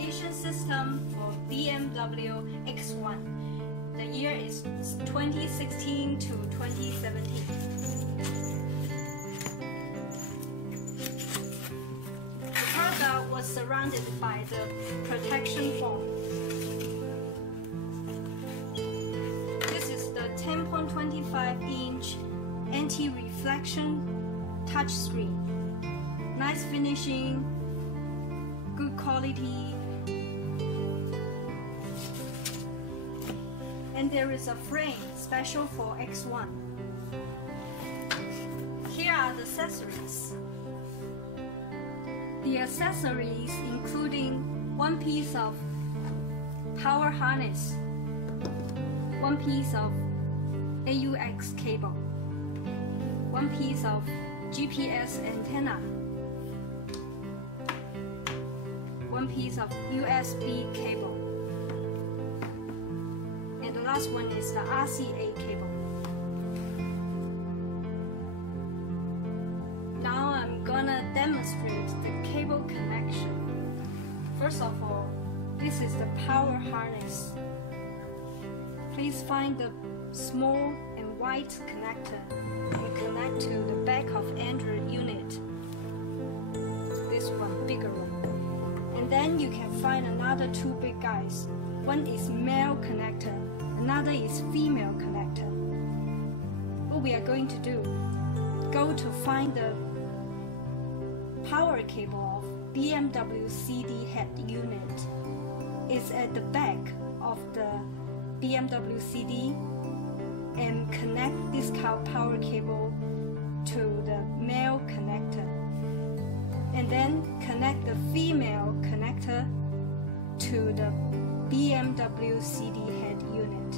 navigation system for BMW X1. The year is 2016 to 2017. The product was surrounded by the protection foam. This is the 10.25-inch anti-reflection touchscreen. Nice finishing, good quality, and there is a frame special for X1. Here are the accessories. The accessories including one piece of power harness, one piece of AUX cable, one piece of GPS antenna, one piece of USB cable, and the last one is the RCA cable. Now I'm gonna demonstrate the cable connection. First of all, this is the power harness. Please find the small and white connector and connect to the back of Android unit. This one, bigger one. And then you can find another two big guys. One is male connector, another is female connector. What we are going to do, go to find the power cable of BMW CD head unit. It's at the back of the BMW CD, and connect this power cable to the male connector, and then connect the female connector to the BMW CD head unit.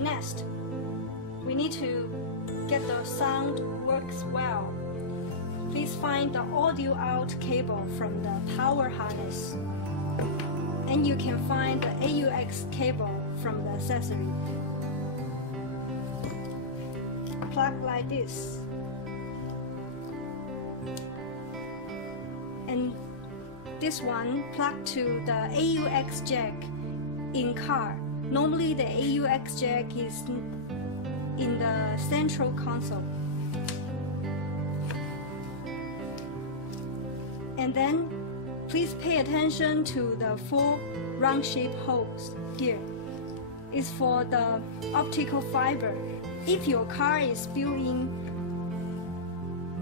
Next, we need to get the sound works well. Please find the audio out cable from the power harness, and you can find the AUX cable from the accessory. Plug like this, and this one plugged to the AUX jack in car. Normally the AUX jack is in the central console. And then please pay attention to the four round-shaped holes here. It's for the optical fiber. If your car is built-in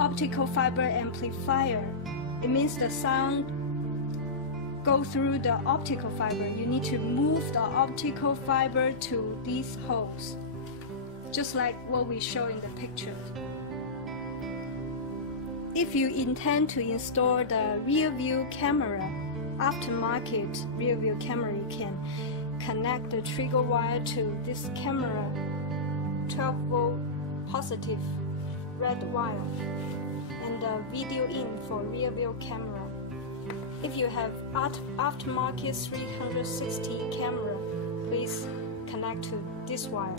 optical fiber amplifier, it means the sound go through the optical fiber. You need to move the optical fiber to these holes, just like what we show in the picture. If you intend to install the rear view camera, aftermarket rear view camera, you can connect the trigger wire to this camera 12-volt positive red wire, and the video in for rear view camera. If you have aftermarket 360 camera, please connect to this wire.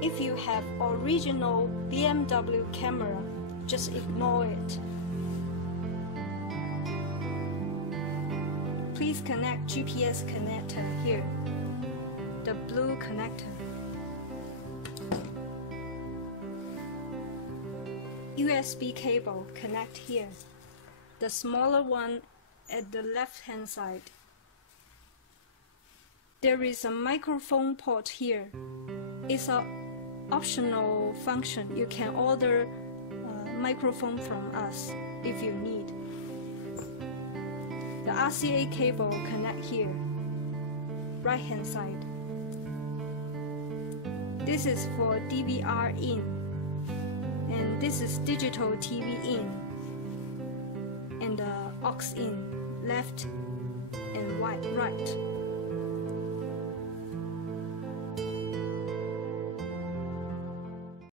If you have original BMW camera, just ignore it. Please connect GPS connector here, the blue connector. USB cable connect here, the smaller one at the left hand side. There is a microphone port here. It's an optional function. You can order microphone from us if you need. The RCA cable connect here, right hand side. This is for DVR in, and this is digital TV in, and the aux in, left and right.